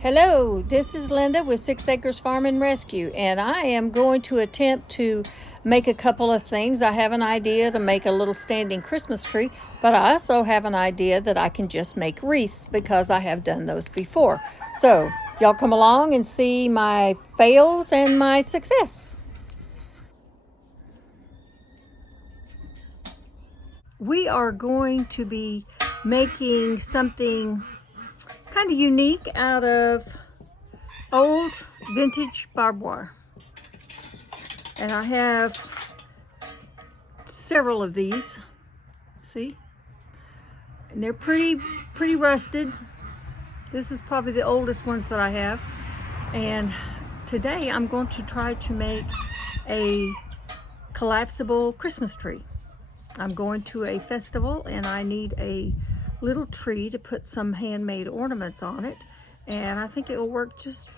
Hello, this is Linda with 6 Acres Farm and Rescue, and I am going to attempt to make a couple of things. I have an idea to make a little standing Christmas tree, but I also have an idea that I can just make wreaths because I have done those before. So, y'all come along and see my fails and my success. We are going to be making something kind of unique out of old vintage barbed wire. And I have several of these, see? And they're pretty rusted. This is probably the oldest ones that I have. And today I'm going to try to make a collapsible Christmas tree. I'm going to a festival and I need a little tree to put some handmade ornaments on it. And I think it will work just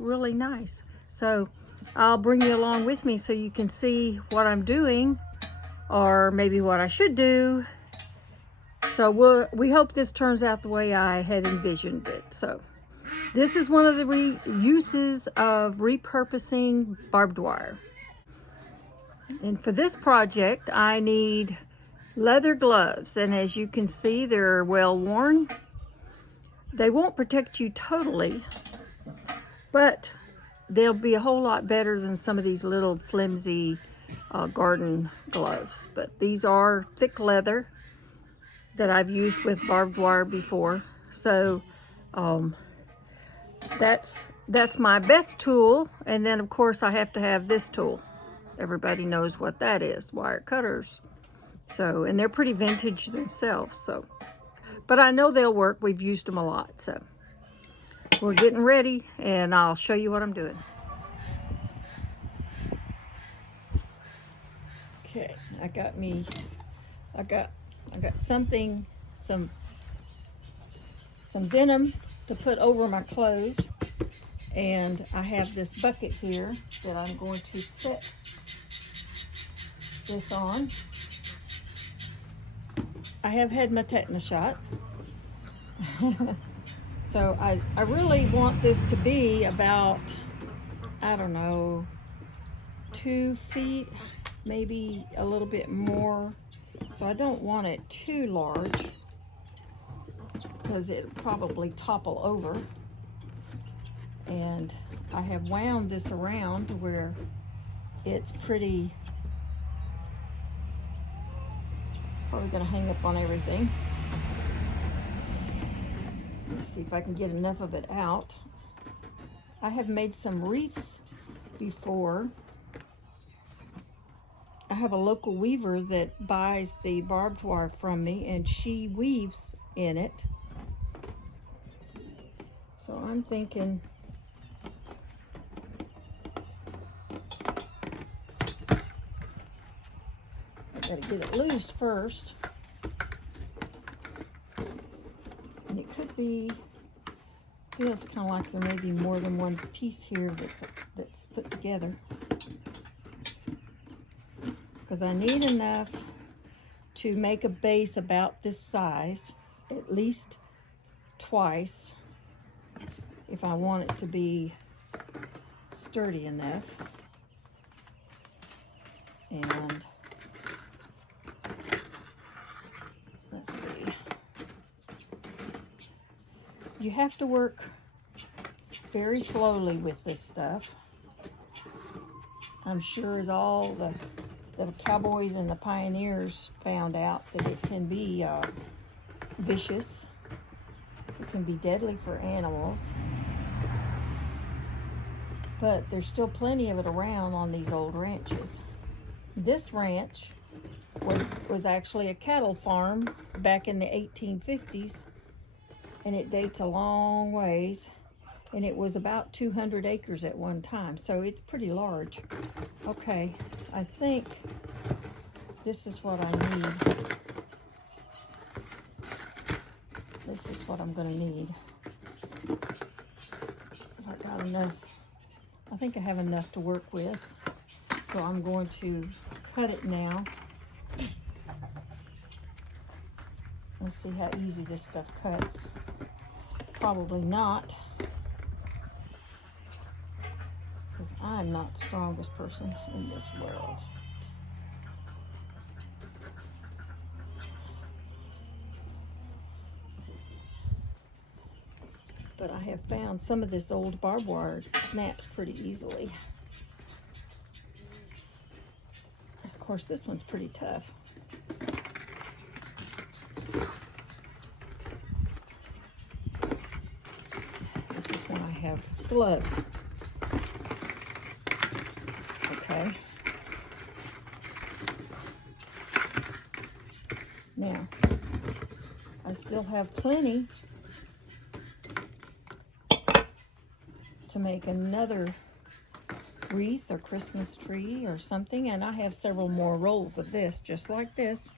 really nice. So I'll bring you along with me so you can see what I'm doing, or maybe what I should do. So we hope this turns out the way I had envisioned it. So this is one of the uses of repurposing barbed wire. And for this project, I need leather gloves. And as you can see, they're well worn. They won't protect you totally, but they'll be a whole lot better than some of these little flimsy garden gloves. But these are thick leather that I've used with barbed wire before. So that's my best tool. And then of course I have to have this tool. Everybody knows what that is, wire cutters. So, and they're pretty vintage themselves. So, but I know they'll work. We've used them a lot. So we're getting ready and I'll show you what I'm doing. Okay, I got something, some venom to put over my clothes, and I have this bucket here that I'm going to set this on. I have had my tetanus shot. So I really want this to be about, I don't know, 2 feet, maybe a little bit more. So I don't want it too large because it'll probably topple over. And I have wound this around to where it's pretty, it's probably gonna hang up on everything. Let's see if I can get enough of it out. I have made some wreaths before. I have a local weaver that buys the barbed wire from me and she weaves in it. So I'm thinking I gotta get it loose first. And it could be, feels kind of like there may be more than one piece here that's put together. Because I need enough to make a base about this size, at least twice, if I want it to be sturdy enough. And let's see. You have to work very slowly with this stuff. I'm sure as all the cowboys and the pioneers found out that it can be vicious. It can be deadly for animals. But there's still plenty of it around on these old ranches. This ranch was actually a cattle farm back in the 1850s, and it dates a long ways. And it was about 200 acres at one time, so it's pretty large. Okay, I think this is what I need. This is what I'm gonna need. I got enough. I think I have enough to work with. So I'm going to cut it now. Let's see how easy this stuff cuts. Probably not. because I'm not the strongest person in this world. But I have found some of this old barbed wire snaps pretty easily. Of course, this one's pretty tough. This is when I have gloves. Okay. Now, I still have plenty to make another wreath or Christmas tree or something, and I have several more rolls of this, just like this.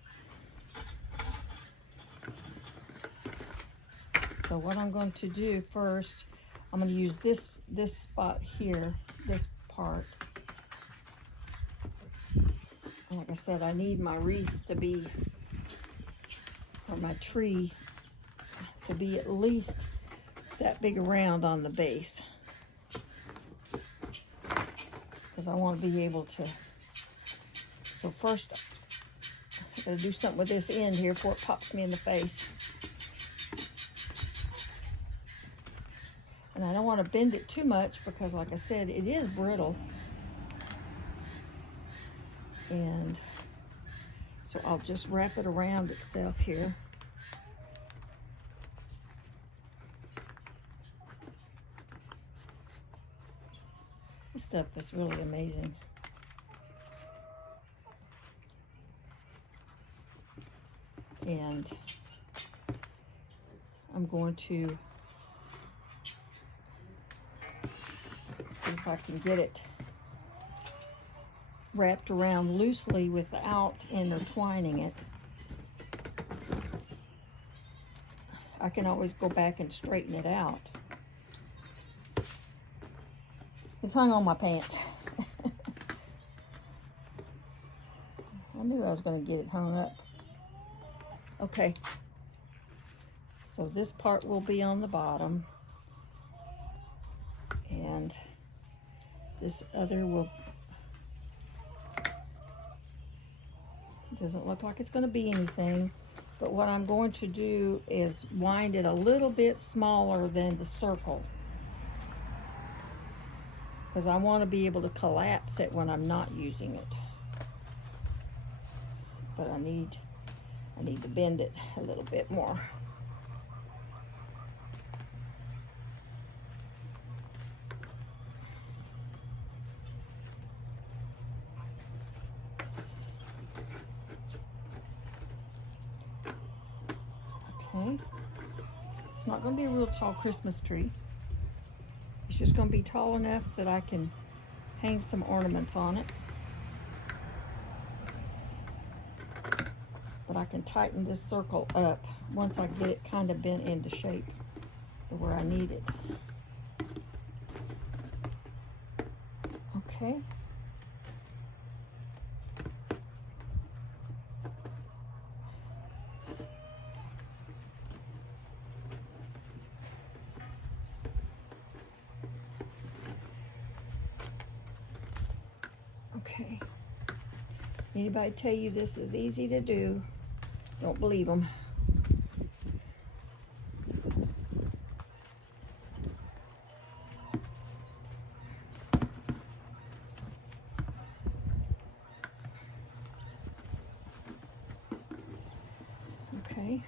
So what I'm going to do first, I'm going to use this spot here, this part. And like I said, I need my wreath to be, or my tree to be at least that big around on the base, because I want to be able to. So first, I gotta do something with this end here before it pops me in the face. And I don't want to bend it too much because, like I said, it is brittle. And so I'll just wrap it around itself here. This stuff is really amazing. And I'm going to see if I can get it wrapped around loosely without intertwining it. I can always go back and straighten it out. It's hung on my pants. I knew I was going to get it hung up. Okay. So this part will be on the bottom. And this other will, doesn't look like it's going to be anything, but what I'm going to do is wind it a little bit smaller than the circle, because I want to be able to collapse it when I'm not using it. But I need to bend it a little bit more. Okay, it's not going to be a real tall Christmas tree. It's just going to be tall enough that I can hang some ornaments on it. But I can tighten this circle up once I get it kind of bent into shape to where I need it. Okay. Okay. Anybody tell you this is easy to do, don't believe them. Okay.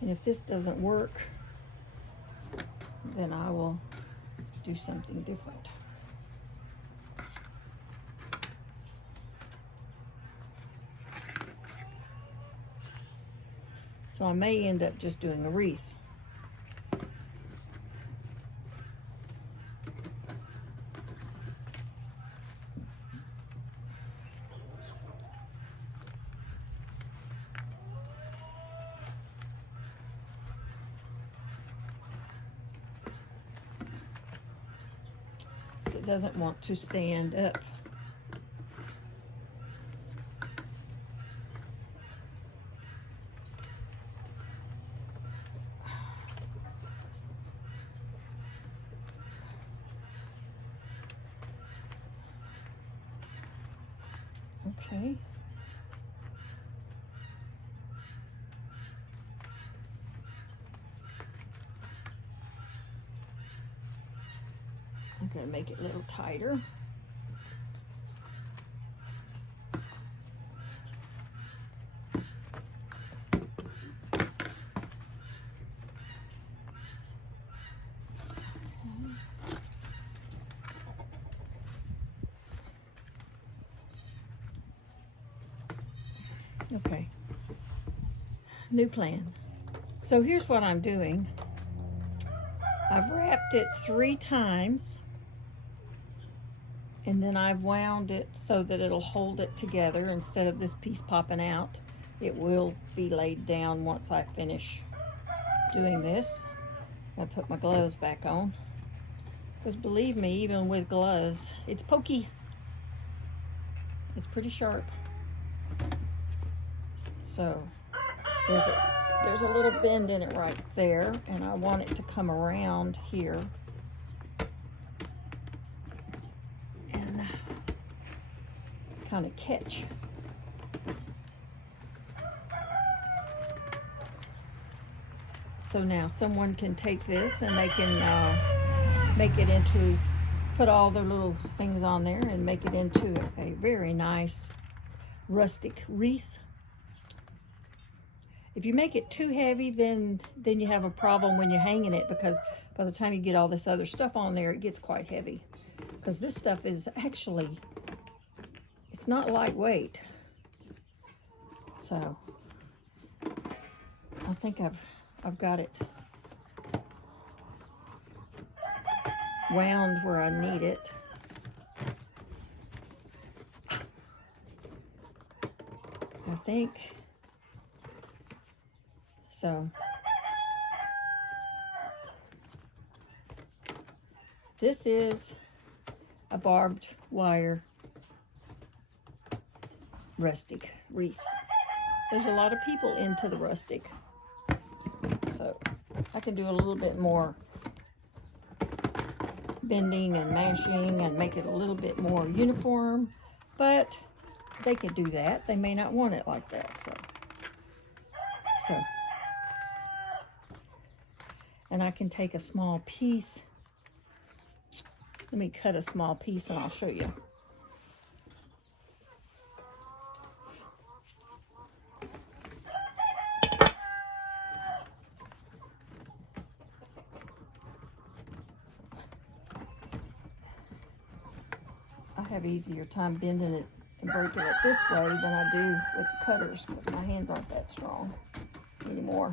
And if this doesn't work, then I will do something different. So I may end up just doing a wreath. It doesn't want to stand up. Okay. I'm going to make it a little tighter. Okay. New plan. So here's what I'm doing. I've wrapped it 3 times, and then I've wound it so that it'll hold it together. Instead of this piece popping out, it will be laid down once I finish doing this. I put my gloves back on, because believe me, even with gloves, it's pokey. It's pretty sharp. So there's a little bend in it right there, and I want it to come around here and kind of catch. So now someone can take this and they can make it into, put all their little things on there and make it into a very nice rustic wreath. If you make it too heavy, then you have a problem when you're hanging it, because by the time you get all this other stuff on there, it gets quite heavy. Because this stuff is actually, it's not lightweight. So I think I've got it wound where I need it. I think so. This is a barbed wire rustic wreath. There's a lot of people into the rustic, so I can do a little bit more bending and mashing and make it a little bit more uniform, but they can do that. They may not want it like that, so and I can take a small piece. Let me cut a small piece and I'll show you. I have easier time bending it and breaking it this way than I do with the cutters, because my hands aren't that strong anymore.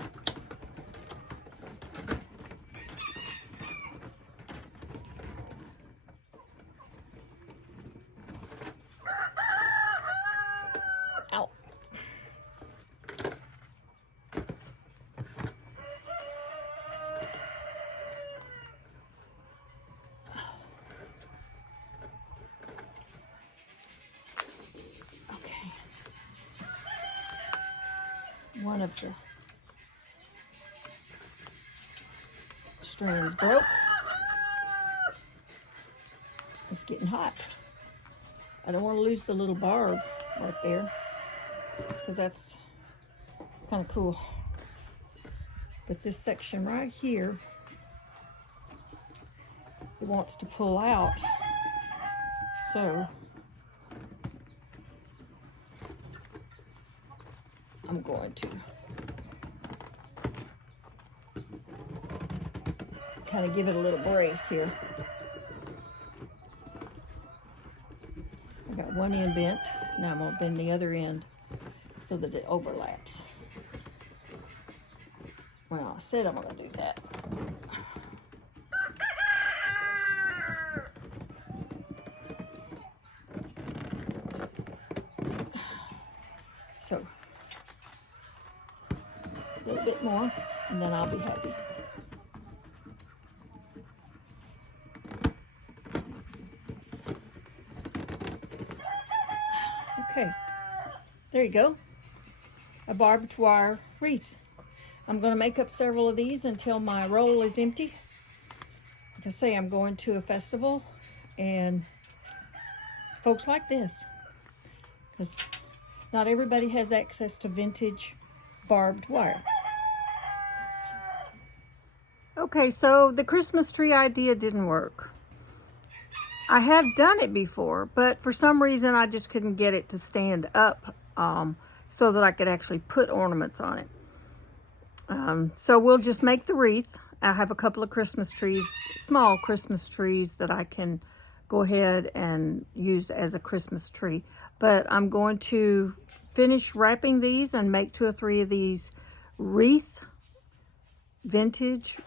Ow. Okay. One of the strands broke. It's getting hot. I don't want to lose the little barb right there, because that's kind of cool. But this section right here, it wants to pull out, so I'm going to kind of give it a little brace here. I got one end bent. Now I'm going to bend the other end so that it overlaps. Well, I said I'm going to do that. So, a little bit more, and then I'll be happy. Okay, there you go. A barbed wire wreath. I'm going to make up several of these until my roll is empty. Like I say, I'm going to a festival, and folks like this. because not everybody has access to vintage barbed wire. Okay, so the Christmas tree idea didn't work. I have done it before, but for some reason I just couldn't get it to stand up so that I could actually put ornaments on it. So we'll just make the wreath. I have a couple of Christmas trees, small Christmas trees that I can go ahead and use as a Christmas tree. But I'm going to finish wrapping these and make 2 or 3 of these wreath vintage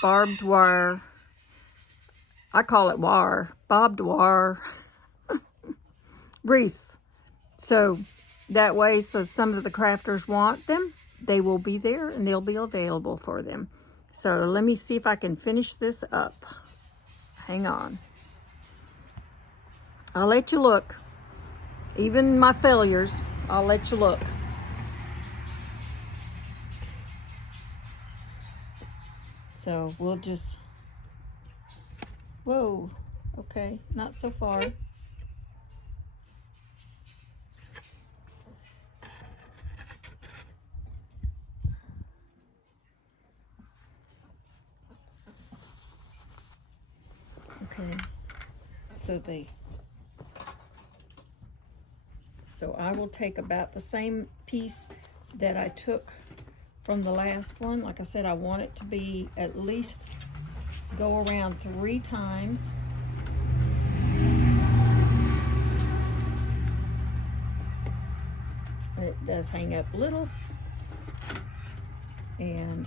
barbed wire. I call it wire, barbed wire wreaths. So that way, so some of the crafters want them, they will be there and they'll be available for them. So let me see if I can finish this up. Hang on. I'll let you look. Even my failures, I'll let you look. So we'll just, whoa, okay, not so far. Okay, so I will take about the same piece that I took from the last one. Like I said, I want it to be at least go around 3 times. It does hang up a little, and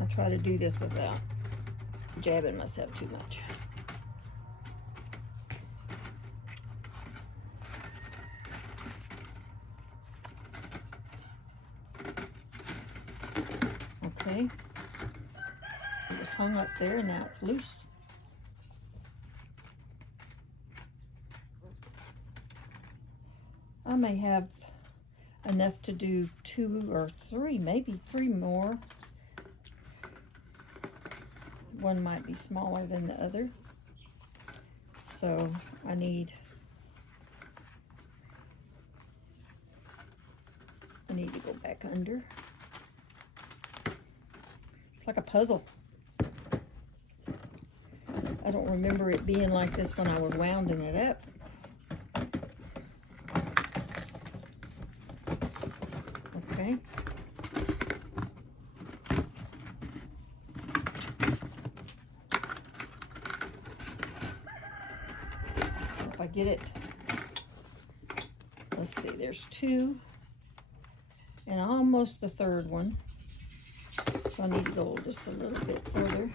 I try to do this without jabbing myself too much. Okay, it was hung up there and now it's loose. I may have enough to do 2 or 3, maybe 3 more. One might be smaller than the other. So I need to go back under. It's like a puzzle. I don't remember it being like this when I was wounding it up. Okay. If I get it, let's see, there's 2 and almost the 3rd one. So I need to go just a little bit further.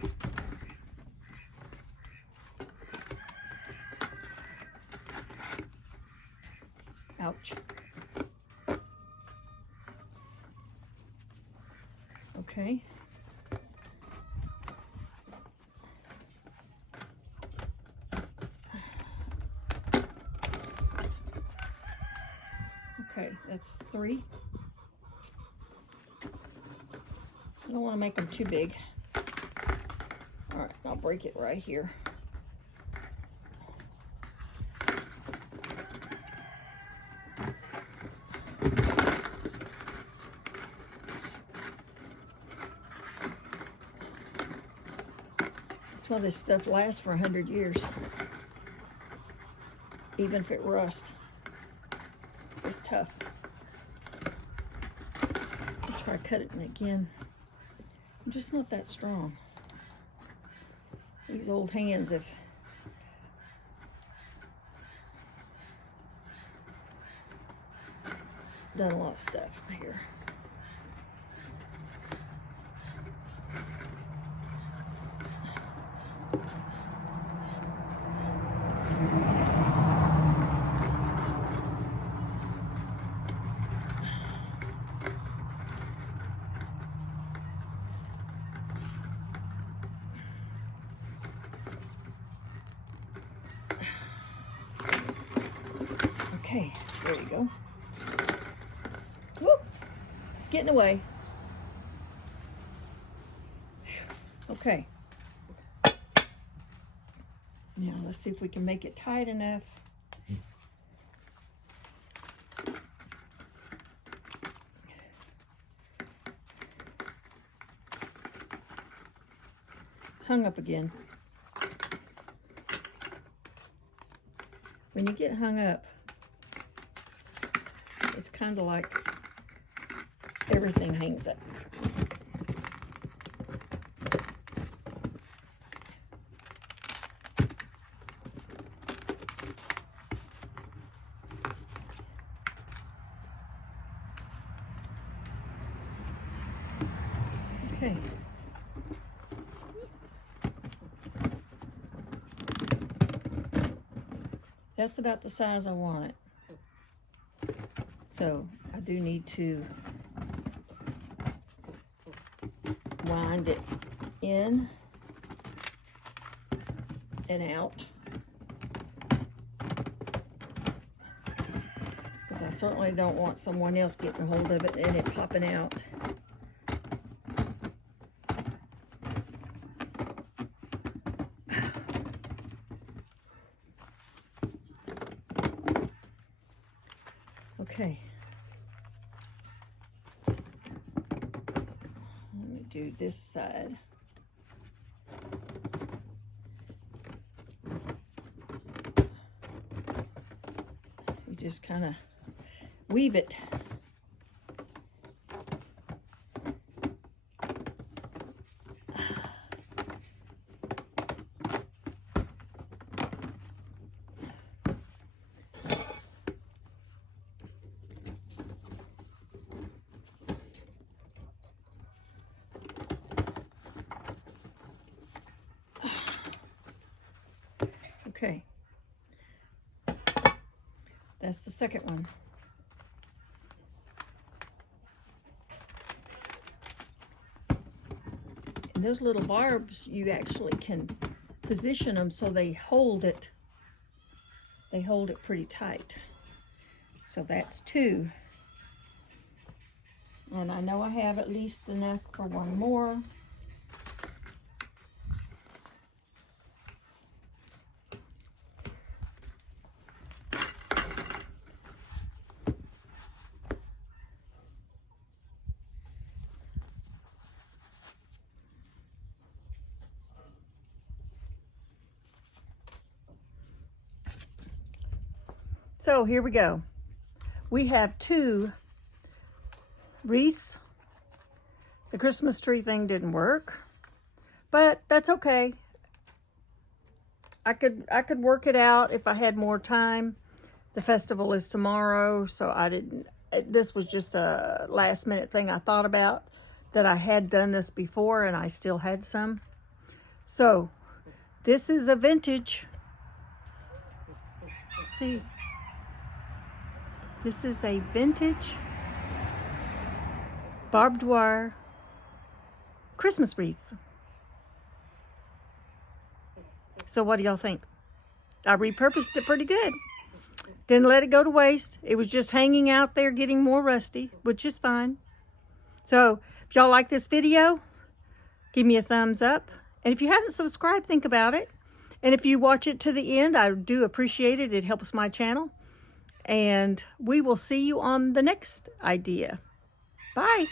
Ouch. Okay. Okay, that's 3. I don't want to make them too big. All right, I'll break it right here. That's why this stuff lasts for 100 years, even if it rusts. It's tough. I'll try cutting it again. I'm just not that strong. These old hands have done a lot of stuff here. Okay, there you go. Whoop! It's getting away. Okay. Now let's see if we can make it tight enough hung up again. When you get hung up, it's kind of like everything hangs up. Okay. That's about the size I want it. So I do need to wind it in and out, because I certainly don't want someone else getting a hold of it and it popping out. Okay. Let me do this side. You just kind of weave it. Okay, that's the second one. And those little barbs, you actually can position them so they hold it. They hold it pretty tight. So that's 2. And I know I have at least enough for one more. So here we go. We have 2 wreaths. The Christmas tree thing didn't work, but that's okay. I could work it out if I had more time. The festival is tomorrow, so I didn't. This was just a last minute thing I thought about, that I had done this before and I still had some. So this is a vintage. Let's see. This is a vintage barbed wire Christmas wreath. So what do y'all think? I repurposed it pretty good. Didn't let it go to waste. It was just hanging out there getting more rusty, which is fine. So if y'all like this video, give me a thumbs up. And if you haven't subscribed, think about it. And if you watch it to the end, I do appreciate it. It helps my channel. And we will see you on the next idea. Bye.